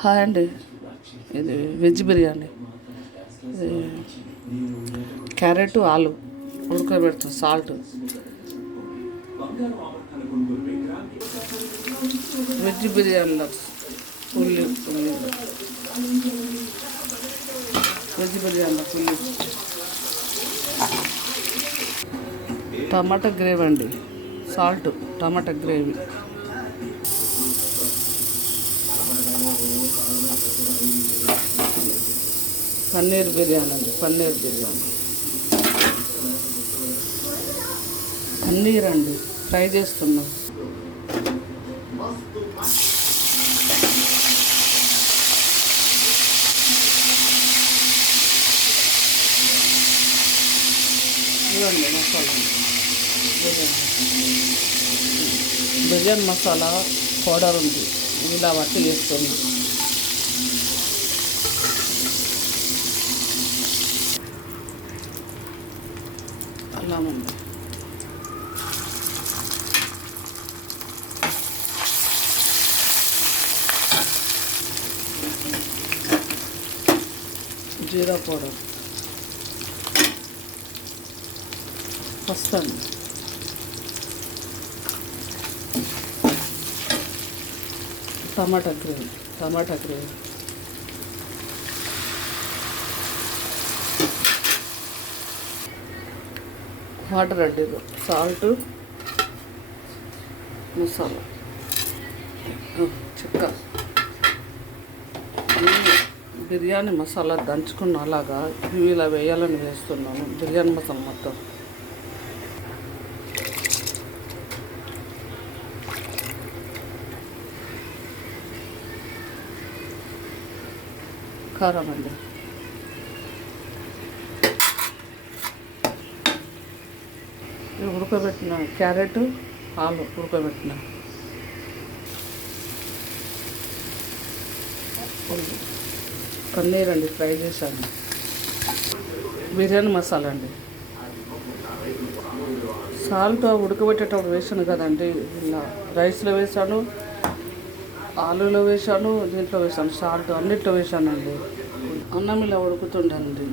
Hi అండి. ఇది veg biryani. ఇది క్యారెట్ ఆలు ఉడకబెడతాం, సాల్ట్. వెజ్ బిర్యానీలో ఉల్లి వెజ్ బిర్యానీలో ఉల్లి టమాటా గ్రేవీ అండి, సాల్ట్, టమాటా గ్రేవీ. పన్నీర్ బిర్యానీ అండి, పన్నీర్ బిర్యానీ. పన్నీర్ అండి, ఫ్రై చేస్తున్నాం. ఇవ్వండి మసాలా, బిర్యానీ మసాలా పౌడర్ ఉంది, ఇలా బట్టి వేస్తుంది. అల్లం ఉంది, జీరా పౌడర్, పసుపు అండి, టమాటా గ్రేవీ, వాటర్ అండి, సాల్ట్, మసాలా, చెక్క. బిర్యానీ మసాలా దంచుకున్న అలాగా ఇవి ఇలా వేయాలని వేస్తున్నాను. బిర్యానీ మసాలా మొత్తం. కారం అండి, ఉడకబెట్టిన క్యారెట్ ఆలు ఉడకబెట్టిన. పన్నీర్ అండి, ఫ్రై చేశాను. బిర్యానీ మసాలా అండి, సాల్ట్ ఉడకబెట్టేటప్పుడు వేసాను కదండి. ఇలా రైస్లో వేసాను, ఆలులో వేసాను, దీంట్లో వేసాను, సాల్ట్ అన్నిట్లో వేసానండి. అన్నం ఇలా ఉడుకుతుండండి.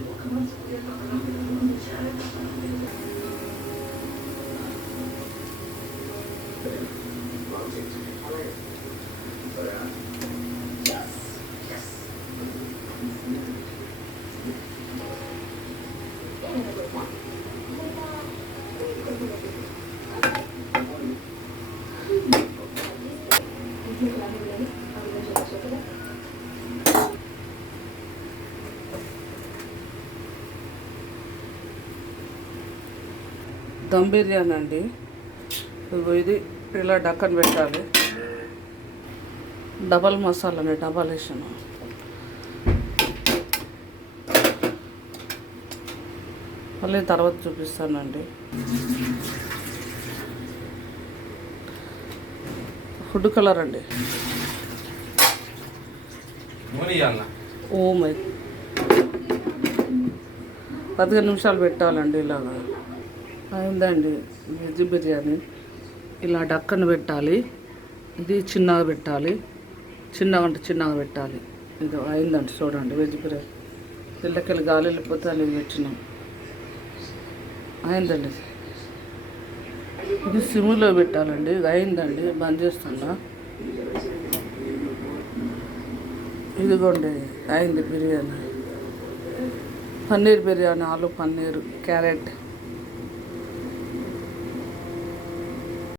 దమ్ బిర్యానీ అండి. ఇది ఇలా డక్కన్ పెట్టాలి. డబల్ మసాలాని డబల్ వేసాను. మళ్ళీ తర్వాత చూపిస్తానండి. ఫుడ్ కలర్ అండి, ఓమై 15 నిమిషాలు పెట్టాలండి. ఇలాగా అయిందండి వెజ్ బిర్యానీ. ఇలా డక్కను పెట్టాలి, ఇది చిన్నగా పెట్టాలి, చిన్నగా పెట్టాలి. ఇది అయిందండి, చూడండి వెజ్ బిర్యానీ. పిల్లకెళ్ళి గాలి వెళ్ళిపోతే అది పెట్టినాం. అయిందండి, ఇది సిమ్లో పెట్టాలండి. ఇది అయిందండి, బంద్ చేస్తున్నా. ఇదిగోండి అయింది బిర్యానీ. పన్నీర్ బిర్యానీ, ఆలు పన్నీర్, క్యారెట్.